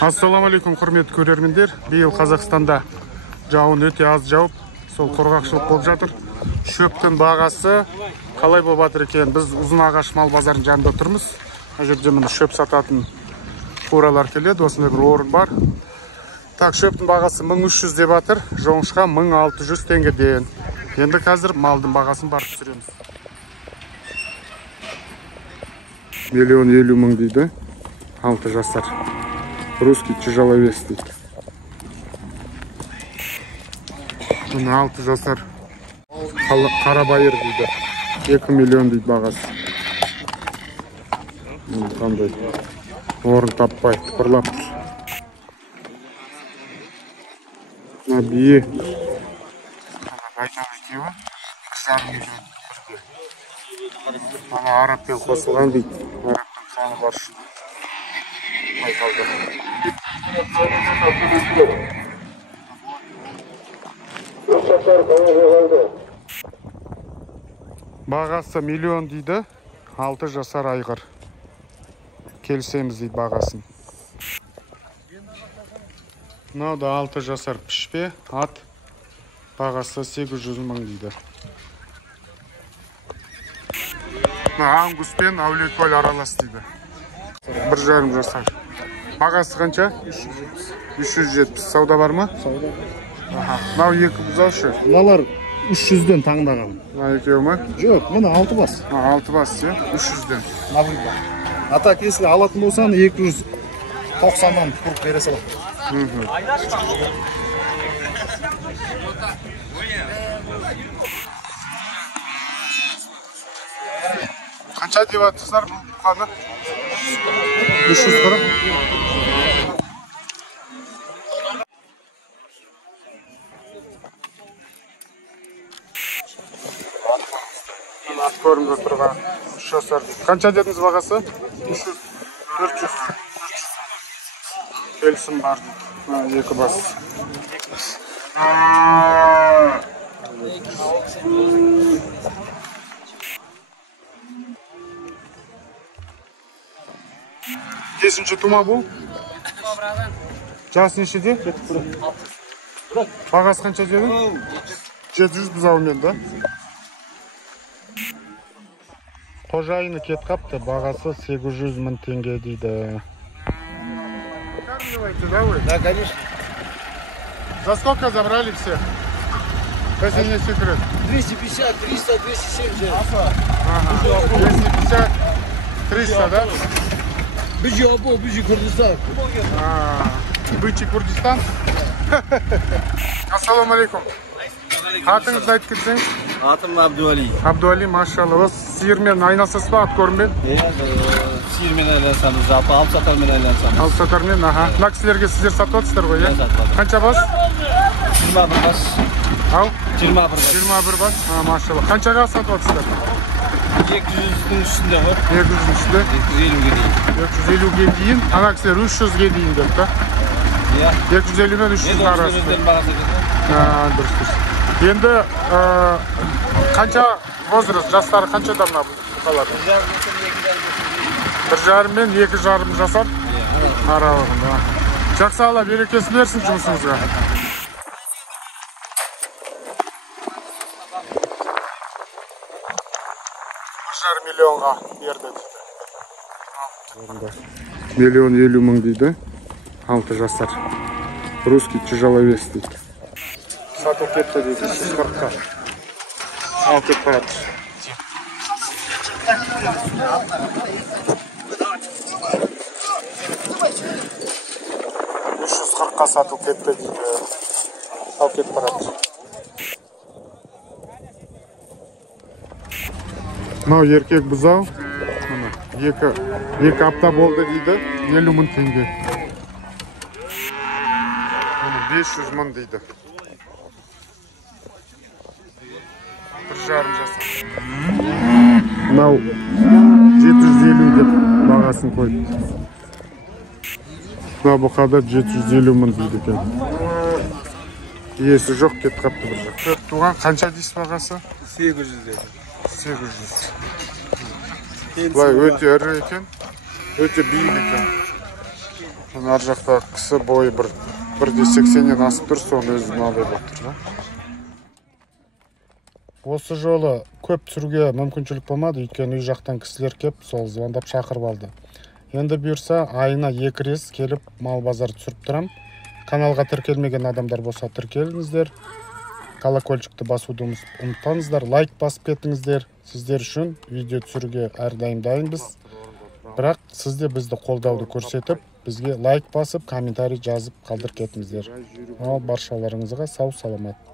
Ассаламу алейкум, құрметті көрермендер. Биыл Қазақстанда жауын өте аз жауып, сол құрғақшылық болып жатыр. Шөптің бағасы қалай болып жатыр екен? Біз Ұзын ағаш мал базарының жанында тұрмыз. Мына жерде міне шөп сататын фуралар келеді, осындай бір орын бар. Так, шөптің бағасы 1300 деп жатыр, жоңышқа 1600 теңгеден. Енді қазір малдың бағасын барып түсіреміз. 1,50 000 дейді, 6 жасар. Русский тяжеловес дейді. Мына 6 жасар қарабайыр дейді. 2 миллион дейді бағасы. Қандай орын таппай тыпырлап тұр. Мына бие. Айтам екеуі 1,5 миллион бірге. Мана араппен қосылған дейді. Араппен саны бар үшін. Бағасы миллион дейді, 6 жасар айғыр. Келсеміз дейді бағасын. Мынау да 6 жасар пішпе, ат. Бағасы 800 000 дейді. Ангус пен әулиекөл аралас дейді. 1,5 жасар. Бағасы қанша? 370. Сауда бар ма? Сауда. Мынау екі бұзау ше? Мыналар 300-ден таңдаған. Мына екеуі ма? Жоқ, мына 6 бас. 6 бас, 300-ден. Ата кесілі алатын болсан 290-дан құрып бере салады. Қанша деп атсыздар бұл бұқаны? 340. Ат көрімді тұрған 3 жасар. Қанша дедіңіз бағасы? 300. 400. Келсін бар. 2 бас. Бесінші тума бұл? Жасы нешеде? Бағасы қанша деді? 700 бұзауымен да? Қожайыны кет қапты, бағасы 800 000 теңге дейді. Да, конечно. За сколько забрали все? Если не секрет. 250, 300, 270. 250, 300, да? Бюджи Абу, Бюджи Курдистан. Бычий Курдистан? Ассаламу алейкум. Атыңызды айтып кетсеңіз? Атым Абдуали. Абдуали, машалла. Осы сиырмен айналысасыз ба, ат көріммен? Сиырмен айналысамыз, жалпы алып сатармен айналысамыз. Алып сатармен, Мына кісілерге сіздер сатып отырсыздар ғой, иә? Қанша бас? 21 бас. Ау? 21 бас. 21 бас, машалла. Қаншаға сатып отырсыздар? 200-дің үстінде ғой. 200-дің үстінде? 250-ге дейін. 250-ге дейін, ана кісілер 300-ге дейін деп та? 250 мен 300 арасы. Дұрыс. Енді қанша возраст, жастары қаншада мына бұқалар? 1,5 мен 2,5 жасар аралығында. Жақсы, Алла берекесін берсін жұмысыңызға. 1,5 миллионға берді дейді. 1,50 000 дейді, 6 жасар. Русский тяжеловес дейді. Сатып кетті дейді, 340-қа. Алып кетіп барады. 340-қа сатып кетті дейді. Алып кетіп барады. Мынау еркек бұзау. 2 апта болды дейді, 50 000 теңге. 500 000 дейді. 1,5 жасар. Мынау 750 деп бағасын қойды. Мынау бұқада 750 000 дейді екен. Иесі жоқ, кетіп қапты бір жақ. Төрт туған қанша дейсіз бағасы? 800 деді. 800. Бұлай өте ірі екен, өте биік екен. Ар жақта кісі бойы 1.80-ден асып тұр, соны өзі мынадай болып тұр. Осы жолы көп түсіруге мүмкіншілік болмады, өйткені үй жақтан кісілер кеп, сол звондап шақырып алды. Енді бұйырса, айына 2 рет келіп мал базар түсіріп тұрам. Каналға тіркелмеген адамдар болса тіркеліңіздер. Колокольчикті басуды ұмытпаңыздар, лайк басып кетіңіздер. Сіздер үшін видео түсіруге әрдайым дайынбыз. Бірақ сізде бізді қолдауды көрсетіп, бізге лайк басып, комментарий жазып қалдырып кетіңіздер. Ал баршаларыңызға сау саламат.